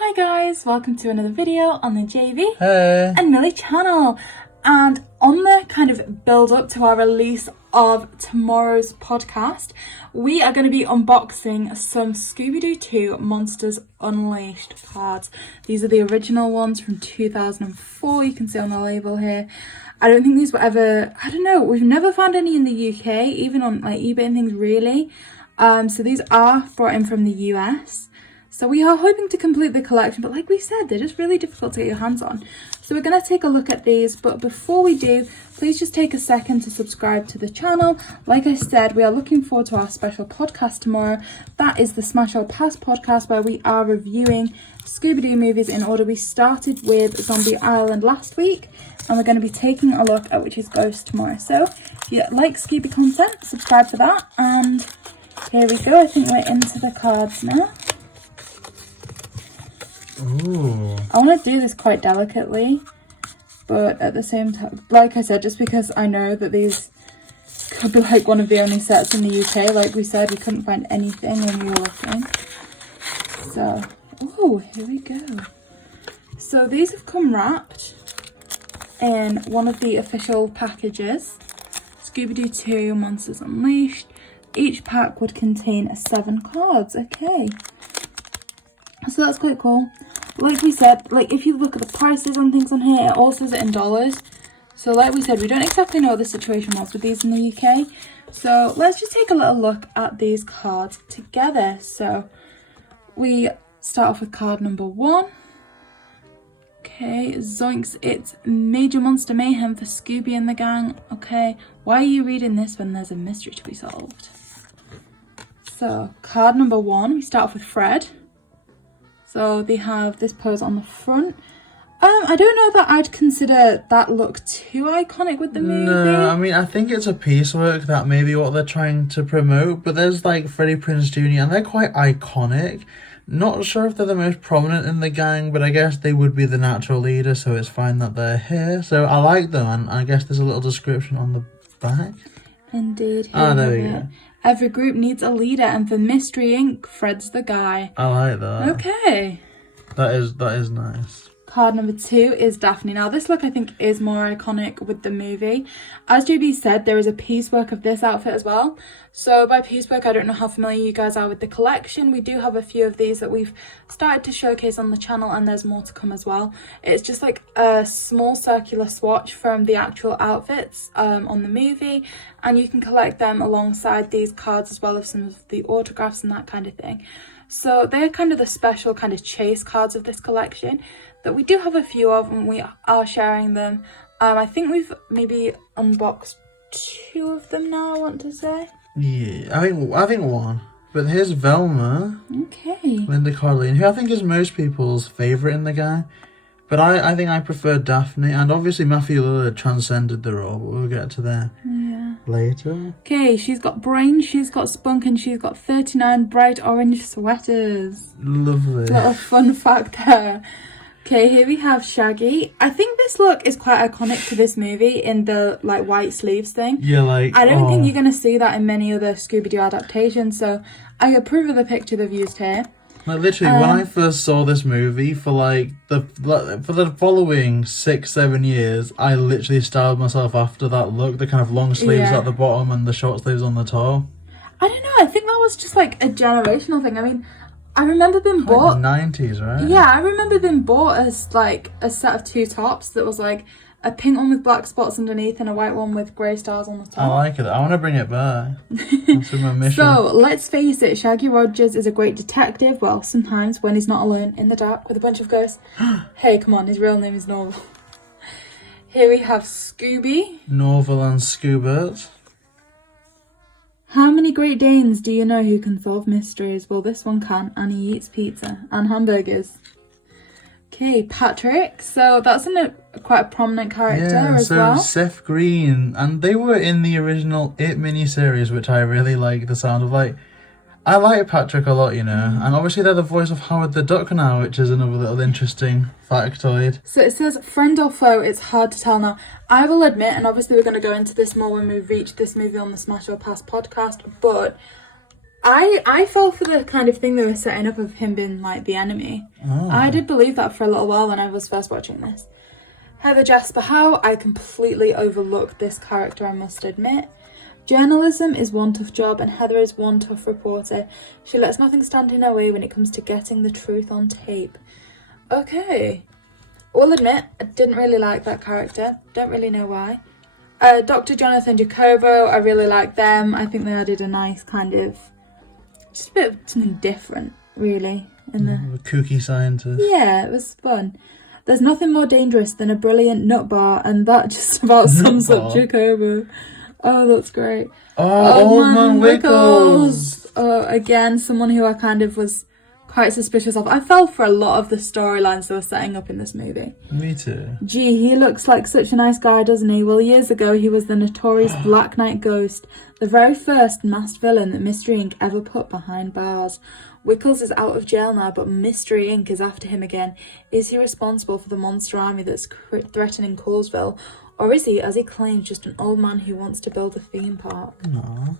Hi guys, welcome to another video on the JV and Millie channel. And on the kind of build up to our release of tomorrow's podcast, we are going to be unboxing some Scooby Doo 2 Monsters Unleashed cards. These are the original ones from 2004, you can see on the label here. I don't think these were ever, we've never found any in the UK, even on like eBay and things really. So these are brought in from the US. So we are hoping to complete the collection, but like we said, they're just really difficult to get your hands on. So we're going to take a look at these, but before we do, please just take a second to subscribe to the channel. Like I said, we are looking forward to our special podcast tomorrow. That is the Smash or Pass podcast, where we are reviewing Scooby Doo movies in order. We started with Zombie Island last week, and we're going to be taking a look at Witch's Ghost tomorrow. So if you like Scooby content, subscribe for that. And here we go. I think we're into the cards now. Ooh. I want to do this quite delicately, but at the same time, like I said, just because I know that these could be like one of the only sets in the UK. Like we said, we couldn't find anything when we were looking. So, oh, here we go. So these have come wrapped in one of the official packages. Scooby Doo 2 Monsters Unleashed. Each pack would contain 7 cards. Okay. So that's quite cool. Like we said, like if you look at the prices and things on here, it all says it in dollars. So like we said, we don't exactly know what the situation was with these in the UK. So let's just take a little look at these cards together. So we start off with card number 1. Okay, zoinks, it's Major Monster Mayhem for Scooby and the gang. Okay, why are you reading this when there's a mystery to be solved? So card number 1, we start off with Fred. So they have this pose on the front. I don't know that I'd consider that look too iconic with the movie. No, I mean, I think it's a piecework that may be what they're trying to promote, but there's like Freddie, Prinze Jr. and they're quite iconic. Not sure if they're the most prominent in the gang, but I guess they would be the natural leader, so it's fine that they're here. So I like them, and I guess there's a little description on the back. Indeed. Ah, there we go. Every group needs a leader, and for Mystery Inc., Fred's the guy. I like that. Okay. That is nice. Card number 2 is Daphne. Now, this look I think is more iconic with the movie. As JB said, there is a piecework of this outfit as well. So by piecework, I don't know how familiar you guys are with the collection. We do have a few of these that we've started to showcase on the channel, and there's more to come as well. It's just like a small circular swatch from the actual outfits on the movie, and you can collect them alongside these cards as well as some of the autographs and that kind of thing. So they're kind of the special kind of chase cards of this collection that we do have a few of, and we are sharing them. I think we've maybe unboxed 2 of them now, I want to say. Yeah, I think 1. But here's Velma. Okay. Linda Cardellini, who I think is most people's favourite in the gang. But I think I prefer Daphne, and obviously Matthew Lillard transcended the role, but we'll get to that later. Okay, she's got brains, she's got spunk, and she's got 39 bright orange sweaters. Lovely. Little fun fact there. Okay, here we have Shaggy. I think this look is quite iconic to this movie in the like white sleeves thing. Yeah, like I don't think you're going to see that in many other Scooby Doo adaptations, so I approve of the picture they've used here. Like literally, when I first saw this movie for like for the following 6-7 years, I literally styled myself after that look. The kind of long sleeves at the bottom and the short sleeves on the top. I don't know. I think that was just like a generational thing. I mean, I remember being bought. Like the 90s, right? Yeah, I remember being bought as like a set of 2 tops that was like a pink one with black spots underneath and a white one with grey stars on the top. I like it. I want to bring it back. That's my mission. So, let's face it, Shaggy Rogers is a great detective. Well, sometimes when he's not alone in the dark with a bunch of ghosts. Hey, come on, his real name is Norval. Here we have Scooby. Norval and Scoobert. How many Great Danes do you know who can solve mysteries? Well, this one can, and he eats pizza and hamburgers. Okay, Patrick. So that's quite a prominent character as well. Yeah, so Seth Green, and they were in the original It miniseries, which I really like the sound of. Like, I like Patrick a lot, you know, and obviously they're the voice of Howard the Duck now, which is another little interesting factoid. So it says, friend or foe, it's hard to tell now. I will admit, and obviously we're going to go into this more when we reach this movie on the Smash or Pass podcast, but I fell for the kind of thing they were setting up of him being like the enemy. Oh. I did believe that for a little while when I was first watching this. Heather Jasper Howe, I completely overlooked this character, I must admit. Journalism is one tough job and Heather is one tough reporter. She lets nothing stand in her way when it comes to getting the truth on tape. Okay. I'll admit, I didn't really like that character. Don't really know why. Dr. Jonathan Jacobo, I really like them. I think they added a nice kind of... just a bit of something different, really. In the kooky scientist. Yeah, it was fun. There's nothing more dangerous than a brilliant nut bar, and that just about sums up Jacobo. Oh, that's great. Oh, Old Man Wickles. Oh, again, someone who I kind of was quite suspicious of. I fell for a lot of the storylines they were setting up in this movie. Me too. Gee, he looks like such a nice guy, doesn't he? Well, years ago, he was the notorious Black Knight Ghost, the very first masked villain that Mystery Inc. ever put behind bars. Wickles is out of jail now, but Mystery Inc. is after him again. Is he responsible for the monster army that's threatening Coolsville? Or is he, as he claims, just an old man who wants to build a theme park? Aww.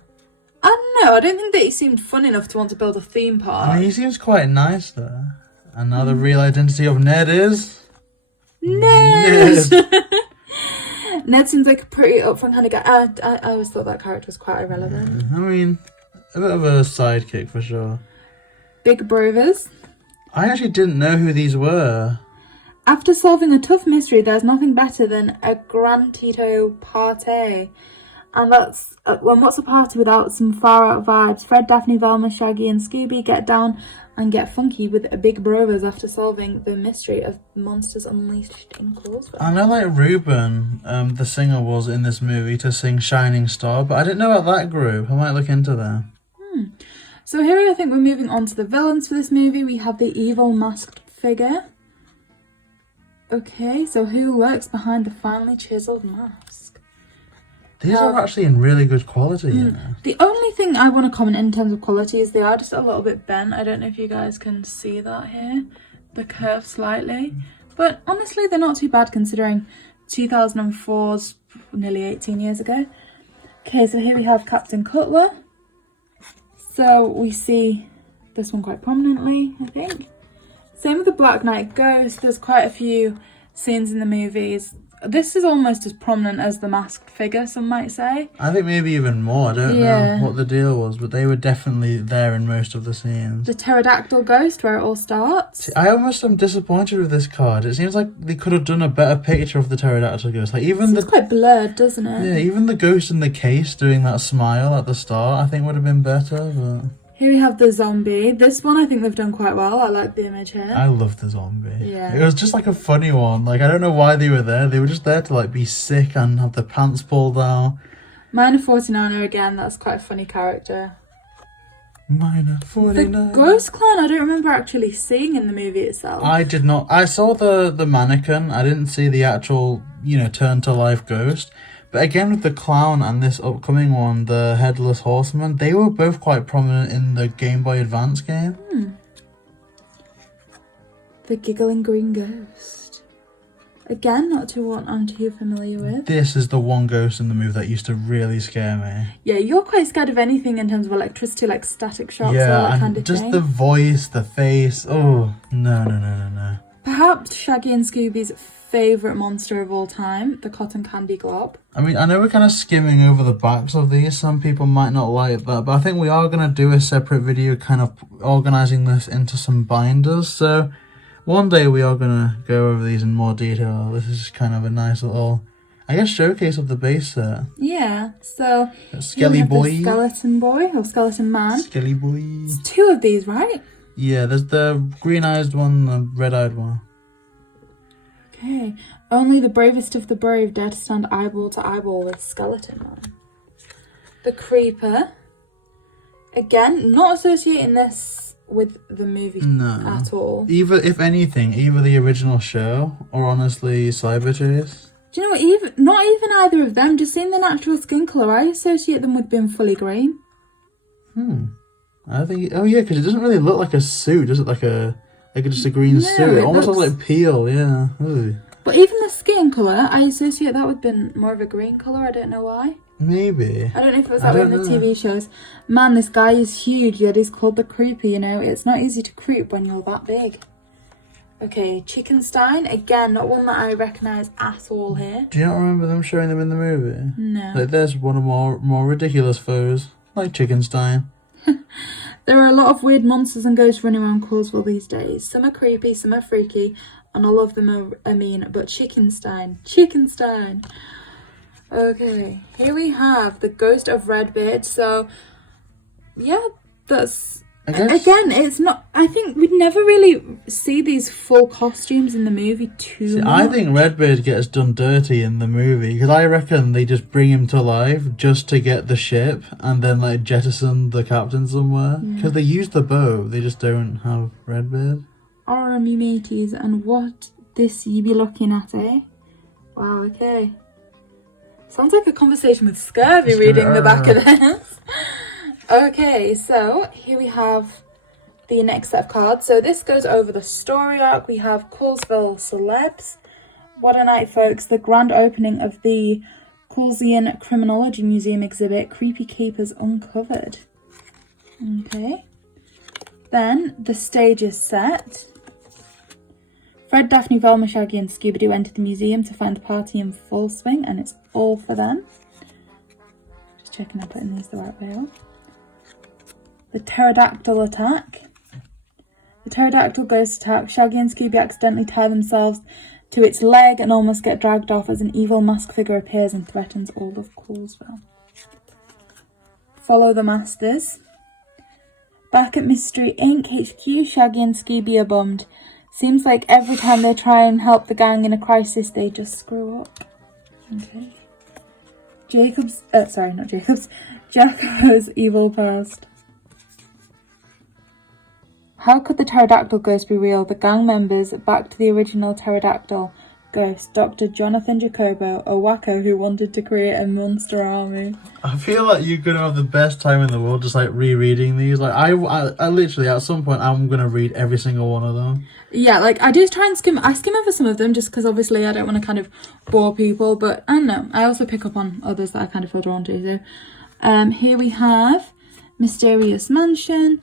I don't know, I don't think that he seemed fun enough to want to build a theme park. I mean, he seems quite nice, though. And now the real identity of Ned is... Ned! Ned seems like a pretty upfront kind of guy. I always thought that character was quite irrelevant. I mean, a bit of a sidekick for sure. Big Brothers. I actually didn't know who these were. After solving a tough mystery, there's nothing better than a grantito party. And that's, what's a party without some far out vibes? Fred, Daphne, Velma, Shaggy and Scooby get down and get funky with Big Brothers after solving the mystery of monsters unleashed in Coolsville. I know like Ruben, the singer, was in this movie to sing Shining Star, but I didn't know about that group. I might look into them. So here I think we're moving on to the villains for this movie. We have the evil masked figure. Okay, so who lurks behind the finely chiseled mask? These are actually in really good quality. You know? The only thing I want to comment in terms of quality is they are just a little bit bent. I don't know if you guys can see that here. The curve slightly. But honestly, they're not too bad considering 2004's nearly 18 years ago. Okay, so here we have Captain Cutler. So we see this one quite prominently, I think. Same with the Black Knight Ghost. There's quite a few scenes in the movies. This is almost as prominent as the masked figure, some might say. I think maybe even more. I don't know what the deal was, but they were definitely there in most of the scenes. The pterodactyl ghost, where it all starts. See, I almost am disappointed with this card. It seems like they could have done a better picture of the pterodactyl ghost. Like even it's quite blurred, doesn't it? Yeah, even the ghost in the case doing that smile at the start, I think would have been better. But here we have the zombie. This one I think they've done quite well. I like the image here. I love the zombie. Yeah. It was just like a funny one. Like I don't know why they were there. They were just there to like be sick and have their pants pulled down. Minor 49er again, that's quite a funny character. Minor 49. The Ghost Clan I don't remember actually seeing in the movie itself. I did not. I saw the mannequin. I didn't see the actual, turn to life ghost. But again, with the clown and this upcoming one, the Headless Horseman, they were both quite prominent in the Game Boy Advance game. The Giggling Green Ghost. Again, not to what I'm too familiar with. This is the one ghost in the movie that used to really scare me. Yeah, you're quite scared of anything in terms of electricity, like static shocks or that kind of just thing. the voice, the face. Oh, no. Perhaps Shaggy and Scooby's favourite monster of all time, the cotton candy glob. I mean, I know we're kind of skimming over the backs of these. Some people might not like that, but I think we are going to do a separate video kind of organising this into some binders. So one day we are going to go over these in more detail. This is kind of a nice little, I guess, showcase of the base set. Yeah, so Skelly Boy. The skeleton boy or skeleton man. Skelly Boy. There's two of these, right? Yeah, there's the green-eyed one, the red-eyed one. Okay, only the bravest of the brave dare to stand eyeball to eyeball with Skeleton Man. The Creeper. Again, not associating this with the movie at all. If anything, either the original show or honestly Cyber Chase. Do you know what? Not even either of them. Just seeing the natural skin colour, I associate them with being fully green. I think. Oh yeah, because it doesn't really look like a suit, does it? Like just a green suit. It almost looks like peel. Yeah. Ooh. But even the skin colour, I associate that with being more of a green colour. I don't know why. Maybe. I don't know if it was that way in the TV shows. Man, this guy is huge, yet he's called the Creeper, you know? It's not easy to creep when you're that big. Okay, Chicken Stein. Again, not one that I recognise at all here. Do you not remember them showing them in the movie? No. Like, there's one of more ridiculous foes, like Chicken Stein. There are a lot of weird monsters and ghosts running around Causeville these days. Some are creepy, some are freaky, and all of them are mean, but Chicken Stein. Okay, here we have the Ghost of Redbeard. So, yeah, that's... Again, it's not... I think we'd never really see these full costumes in the movie too much. I think Redbeard gets done dirty in the movie, because I reckon they just bring him to life just to get the ship and then, like, jettison the captain somewhere. Because they use the bow, they just don't have Redbeard. Alright, me mateys, and what this you be looking at, eh? Wow, okay. Sounds like a conversation with Scurvy reading the back of this. Okay, so here we have the next set of cards. So this goes over the story arc. We have Causeville Celebs. What a night, folks. The grand opening of the Coulsian Criminology Museum exhibit, Creepy Keepers Uncovered. Okay. Then the stage is set. Fred, Daphne, Velma, Shaggy and Scooby Doo enter the museum to find the party in full swing, and it's all for them. Just checking I'm putting these the right way up. The pterodactyl attack. The pterodactyl ghost attack. Shaggy and Scooby accidentally tie themselves to its leg and almost get dragged off as an evil masked figure appears and threatens all of Causeville. Follow the Masters. Back at Mystery Inc. HQ, Shaggy and Scooby are bummed. Seems like every time they try and help the gang in a crisis, they just screw up. Okay. Jacko's evil past. How could the pterodactyl ghost be real? The gang members, back to the original pterodactyl ghost, Dr. Jonathan Jacobo, a wacko who wanted to create a monster army. I feel like you're gonna have the best time in the world just like rereading these. Like I literally at some point I'm gonna read every single one of them. Yeah, like I do try and I skim over some of them just because obviously I don't want to kind of bore people, but I don't know, I also pick up on others that I kind of feel drawn to. So here we have Mysterious Mansion.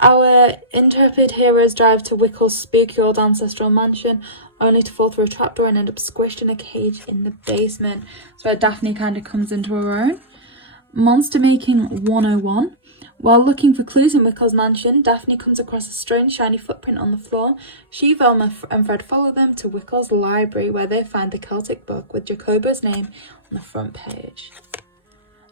Our intrepid heroes drive to Wickle's spooky old ancestral mansion, only to fall through a trapdoor and end up squished in a cage in the basement. That's where Daphne kind of comes into her own. Monster Making 101. While looking for clues in Wickle's mansion, Daphne comes across a strange shiny footprint on the floor. She, Velma and Fred follow them to Wickle's library where they find the Celtic book with Jacobo's name on the front page.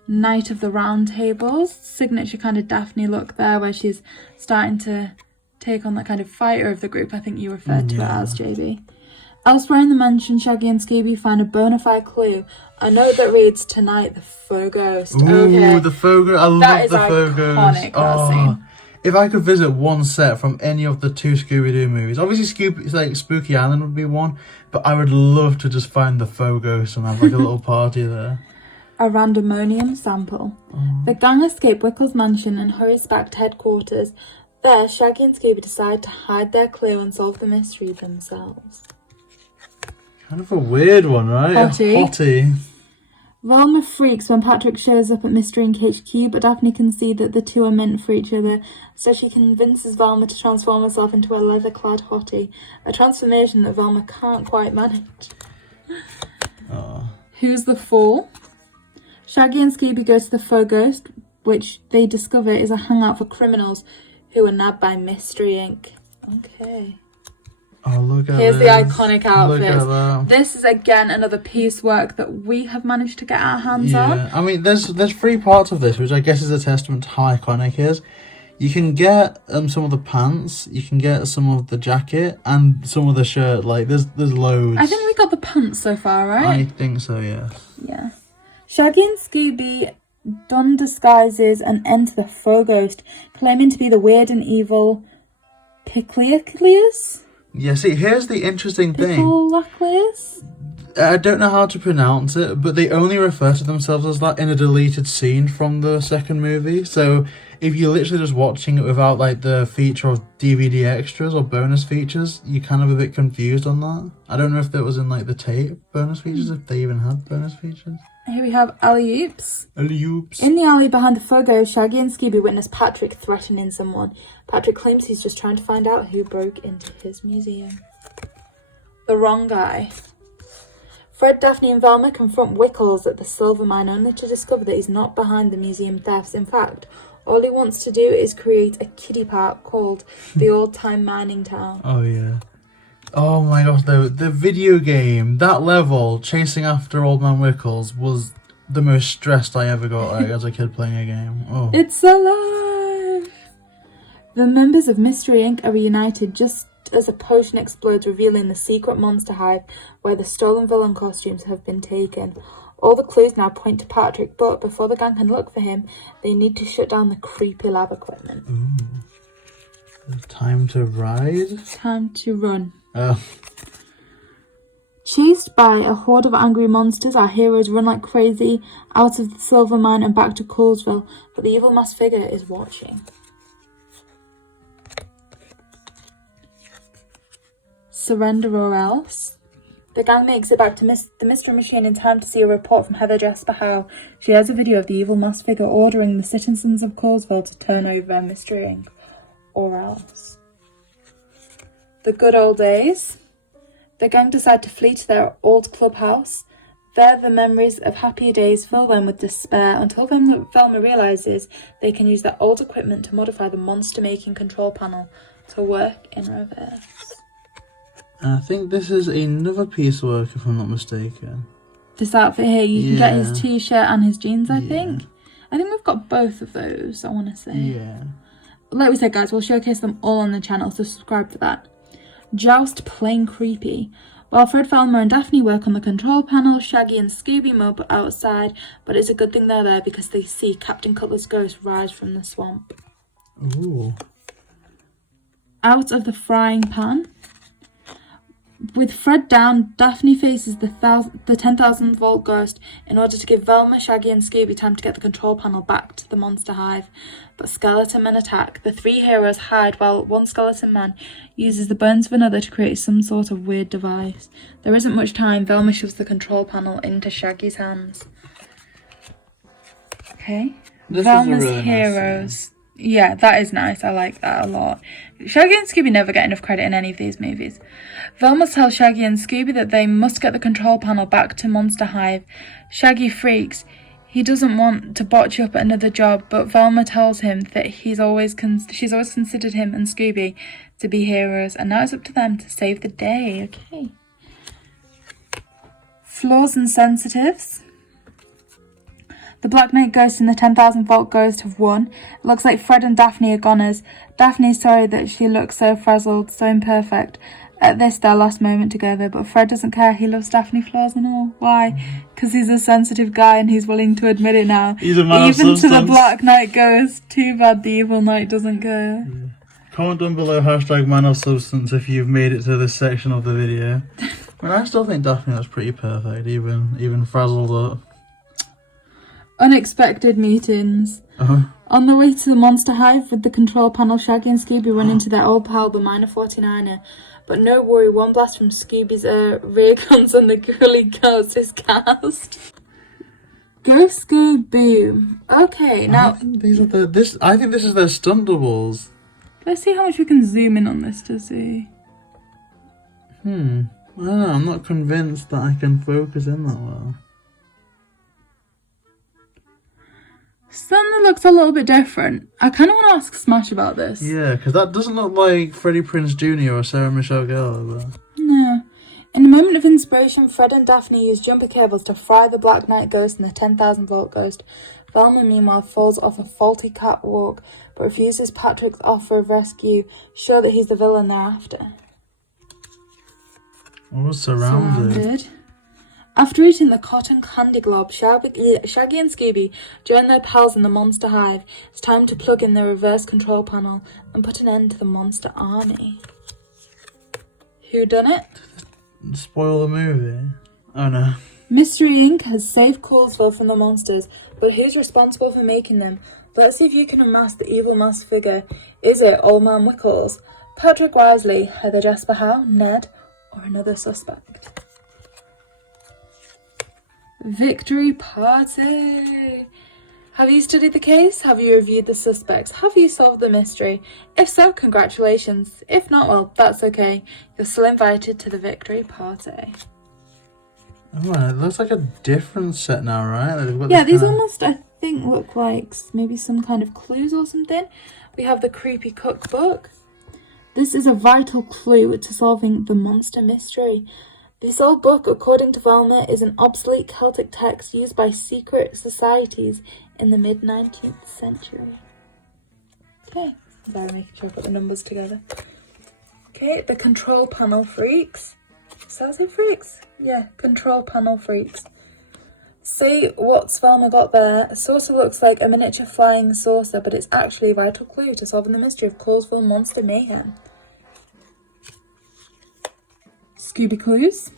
Knight of the Round Tables, signature kind of Daphne look there where she's starting to take on that kind of fighter of the group. I think you referred to it as, JB. Elsewhere in the mansion, Shaggy and Scooby find a bona fide clue. A note that reads, "Tonight, the faux ghost." Ooh, okay. The faux ghost. I love the faux ghost. Oh, if I could visit one set from any of the two Scooby Doo movies, obviously Spooky Island would be one, but I would love to just find the faux ghost and have like a little party there. A randomonium sample. The gang escape Wickle's mansion and hurries back to headquarters. There, Shaggy and Scooby decide to hide their clue and solve the mystery themselves. Kind of a weird one, right? Hottie. Velma freaks when Patrick shows up at Mystery Inc. HQ, but Daphne can see that the two are meant for each other, so she convinces Velma to transform herself into a leather-clad hottie, a transformation that Velma can't quite manage. Who's the fool? Shaggy and Scooby go to the faux ghost, which they discover is a hangout for criminals who are nabbed by Mystery Inc. Okay. Oh, look at Here's this. the iconic outfits. Look at that. This is again another piecework that we have managed to get our hands on. I mean, there's three parts of this, which I guess is a testament to how iconic it is. You can get some of the pants, you can get some of the jacket, and some of the shirt. Like, there's loads. I think we got the pants so far, right? I think so, yes. Yeah. Shaggy and Scooby don disguises and enter the faux ghost, claiming to be the weird and evil Picleus? Yeah, see, here's the interesting thing. Picleus? I don't know how to pronounce it, but they only refer to themselves as that in a deleted scene from the second movie. So if you're literally just watching it without like the feature of DVD extras or bonus features, you're kind of a bit confused on that. I don't know if that was in like the tape bonus features, if they even had bonus features. Here we have alley-oops. Alley-oops. In the alley behind the photo, Shaggy and Scooby witness Patrick threatening someone. Patrick claims he's just trying to find out who broke into his museum. The wrong guy. Fred, Daphne and Velma confront Wickles at the silver mine only to discover that he's not behind the museum thefts. In fact, all he wants to do is create a kiddie park called the Old Time Mining Town. Oh, yeah. Oh my gosh, the video game, that level, chasing after Old Man Wickles, was the most stressed I ever got like, as a kid playing a game. Oh. It's alive! The members of Mystery Inc. are reunited just as a potion explodes, revealing the secret monster hive where the stolen villain costumes have been taken. All the clues now point to Patrick, but before the gang can look for him, they need to shut down the creepy lab equipment. Ooh. Time to ride? Time to run. Oh. Chased by a horde of angry monsters, our heroes run like crazy out of the silver mine and back to Coolsville, but the evil masked figure is watching. Surrender or else. The gang makes it back to the mystery machine in time to see a report from Heather Jasper Howe. She has a video of the evil masked figure ordering the citizens of Coolsville to turn over Mystery Inc. or else. The good old days. The gang decide to flee to their old clubhouse. There, the memories of happier days fill them with despair until Velma realises they can use their old equipment to modify the monster-making control panel to work in reverse. I think this is another piece of work, if I'm not mistaken. This outfit here, you can get his t-shirt and his jeans, I think. I think we've got both of those, I want to say. Yeah. Like we said, guys, we'll showcase them all on the channel, so subscribe for that. Joust plain creepy. While Fred, Velma and Daphne work on the control panel, Shaggy and Scooby mob outside, but it's a good thing they're there because they see Captain Cutler's ghost rise from the swamp. Ooh. Out of the frying pan. With Fred down, Daphne faces the 10,000 volt ghost in order to give Velma, Shaggy and Scooby time to get the control panel back to the monster hive. But skeleton men attack. The three heroes hide while one skeleton man uses the bones of another to create some sort of weird device. There isn't much time. Velma shoves the control panel into Shaggy's hands. Okay. This Velma's is a really heroes. nice Yeah, that is nice. I like that a lot. Shaggy and Scooby never get enough credit in any of these movies. Velma tells Shaggy and Scooby that they must get the control panel back to Monster Hive. Shaggy freaks. He doesn't want to botch up another job, but Velma tells him that she's always considered him and Scooby to be heroes, and now it's up to them to save the day. Okay. Flaws and sensitives. The Black Knight Ghost and the 10,000 Volt Ghost have won. It looks like Fred and Daphne are goners. Daphne's sorry that she looks so frazzled, so imperfect at this their last moment together, but Fred doesn't care. He loves Daphne, flaws and all. Why? Because he's a sensitive guy and he's willing to admit it now. He's a man Even of to the substance. Black Knight Ghost. Too bad the Evil Knight doesn't care. Yeah. Comment down below #man of substance if you've made it to this section of the video. I mean, I still think Daphne looks pretty perfect, even frazzled up. Unexpected meetings. On the way to the Monster Hive with the control panel, Shaggy and Scooby run into their old pal, the Minor 49er. But no worry, one blast from Scooby's rear guns and the gully ghost is cast. Go Scoob-Boo. Okay, now I think these are I think this is their stunt doubles. let's see how much we can zoom in on this to see. I don't know, I'm not convinced that I can focus in that well. Something looks a little bit different. I kind of want to ask Smash about this. Yeah, because that doesn't look like Freddie Prinze Jr. or Sarah Michelle Gellar, but... No. In a moment of inspiration, Fred and Daphne use jumper cables to fry the Black Knight Ghost and the 10,000 Volt Ghost. Velma, meanwhile, falls off a faulty catwalk, but refuses Patrick's offer of rescue, sure that he's the villain they're after. Oh, surrounded. After eating the cotton candy glob, Shaggy and Scooby join their pals in the Monster Hive. It's time to plug in the reverse control panel and put an end to the monster army. Who done it? Spoil the movie? Oh no. Mystery Inc. has saved Coolsville from the monsters, but who's responsible for making them? Let's see if you can unmask the evil masked figure. Is it Old Man Wickles, Patrick Wisely, Heather Jasper Howe, Ned, or another suspect? Victory party! Have you studied the case? Have you reviewed the suspects? Have you solved the mystery? If so, congratulations. If not, well, that's okay. You're still invited to the victory party. Oh, it looks like a different set now, right? Like they've got Yeah, this these almost, I think, look like maybe some kind of clues or something. We have the creepy cookbook. This is a vital clue to solving the monster mystery. This old book, according to Velma, is an obsolete Celtic text used by secret societies in the mid-19th century. Okay, better make sure I put the numbers together. Okay, the control panel freaks. Does that say freaks? Yeah, control panel freaks. See what's Velma got there? A saucer looks like a miniature flying saucer, but it's actually a vital clue to solving the mystery of Colesville monster mayhem. Scooby clues.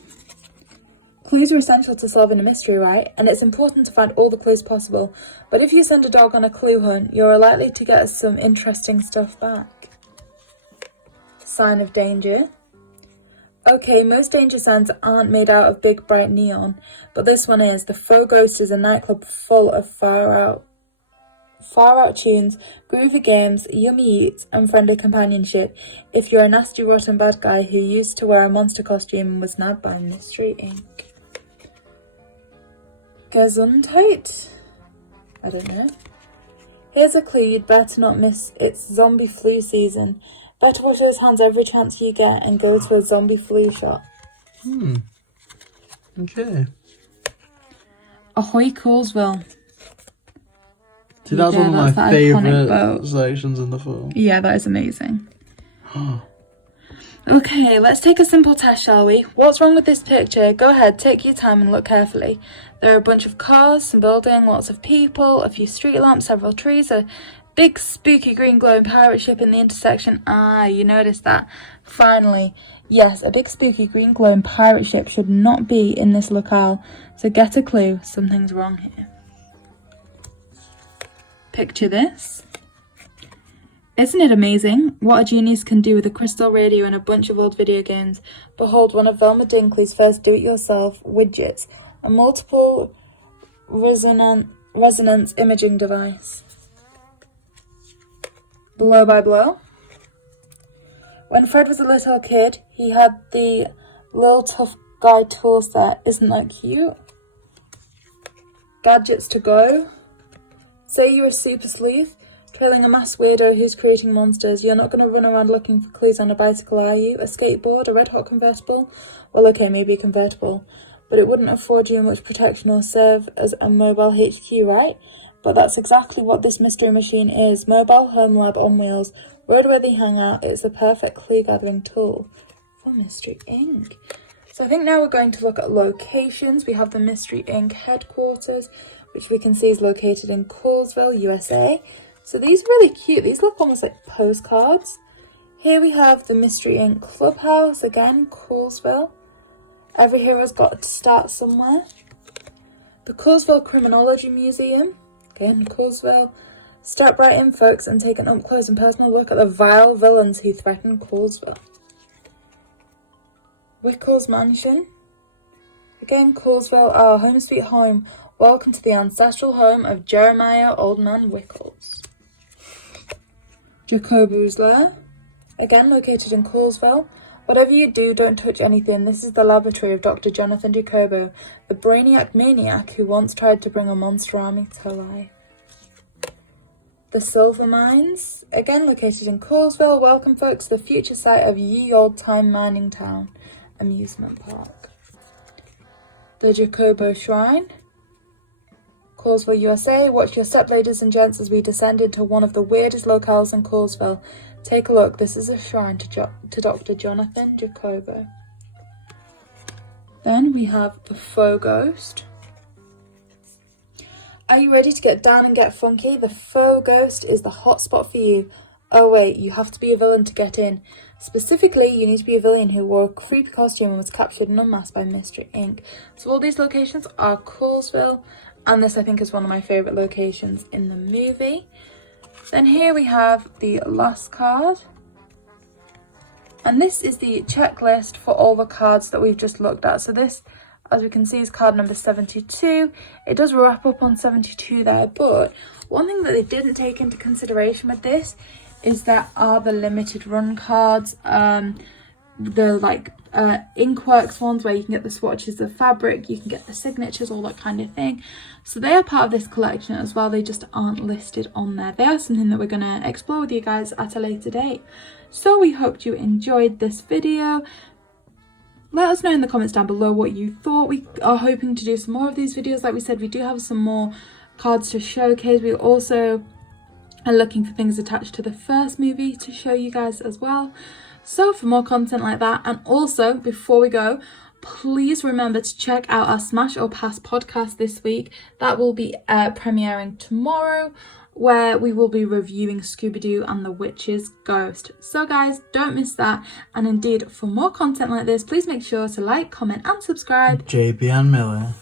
Clues are essential to solving a mystery, right? And it's important to find all the clues possible. But if you send a dog on a clue hunt, you're likely to get some interesting stuff back. Sign of danger. Okay, most danger signs aren't made out of big bright neon, but this one is. The Faux Ghost is a nightclub full of far out tunes, groovy games, yummy eats, and friendly companionship. If you're a nasty rotten bad guy who used to wear a monster costume and was nabbed by Mystery Inc. Gesundheit? I don't know. Here's a clue you'd better not miss. It's zombie flu season. Better wash those hands every chance you get and go to a zombie flu shot. Okay. Ahoy Colesville. See, that's one of my favourite sections in the film. Yeah, that is amazing. Okay, let's take a simple test, shall we? What's wrong with this picture? Go ahead, take your time and look carefully. There are a bunch of cars, some building, lots of people, a few street lamps, several trees, a big spooky green glowing pirate ship in the intersection. Ah, you noticed that. Finally. Yes, a big spooky green glowing pirate ship should not be in this locale. So get a clue, something's wrong here. Picture this. Isn't it amazing what a genius can do with a crystal radio and a bunch of old video games? Behold, one of Velma Dinkley's first do-it-yourself widgets, a multiple resonance imaging device. Blow by blow. When Fred was a little kid, he had the little tough guy tool set. Isn't that cute? Gadgets to go. Say you're a super sleuth, trailing a mass weirdo who's creating monsters. You're not going to run around looking for clues on a bicycle, are you? A skateboard? A red-hot convertible? Well, okay, maybe a convertible. But it wouldn't afford you much protection or serve as a mobile HQ, right? But that's exactly what this mystery machine is. Mobile home lab on wheels. Roadworthy hangout. It's the perfect clue-gathering tool for Mystery Inc. So I think now we're going to look at locations. We have the Mystery Inc. headquarters, which we can see is located in Colesville, USA. So these are really cute. These look almost like postcards. Here we have the Mystery Inc. Clubhouse, again, Colesville. Every hero's got to start somewhere. The Colesville Criminology Museum, again, Colesville. Step right in, folks, and take an up-close and personal look at the vile villains who threaten Colesville. Wickles Mansion. Again, Colesville, our home sweet home. Welcome to the ancestral home of Jeremiah Old Man Wickles. Jacobo's Lair. Again, located in Colesville. Whatever you do, don't touch anything. This is the laboratory of Dr. Jonathan Jacobo, the brainiac maniac who once tried to bring a monster army to life. The Silver Mines. Again, located in Colesville. Welcome, folks, to the future site of Ye Old Time Mining Town Amusement Park. The Jacobo Shrine. Colesville, USA. Watch your step, ladies and gents, as we descend into one of the weirdest locales in Colesville. Take a look. This is a shrine to Dr. Jonathan Jacobo. Then we have the Faux Ghost. Are you ready to get down and get funky? The Faux Ghost is the hot spot for you. Oh wait, you have to be a villain to get in. Specifically, you need to be a villain who wore a creepy costume and was captured and unmasked by Mystery Inc. So all these locations are Colesville, and this I think is one of my favourite locations in the movie. Then here we have the last card. And this is the checklist for all the cards that we've just looked at. So this as we can see, is card number 72. It does wrap up on 72 there, but one thing that they didn't take into consideration with this is there are the limited run cards, the like Inkworks ones where you can get the swatches of fabric, you can get the signatures, all that kind of thing. So they are part of this collection as well, they just aren't listed on there. They are something that we're going to explore with you guys at a later date. So we hope you enjoyed this video. Let us know in the comments down below what you thought. We are hoping to do some more of these videos. Like we said, we do have some more cards to showcase. We also are looking for things attached to the first movie to show you guys as well. So for more content like that, and also before we go, please remember to check out our Smash or Pass podcast this week. That will be premiering tomorrow, where we will be reviewing Scooby Doo and the Witch's Ghost. So guys, don't miss that. And indeed, for more content like this, please make sure to like, comment and subscribe. JB and Miller.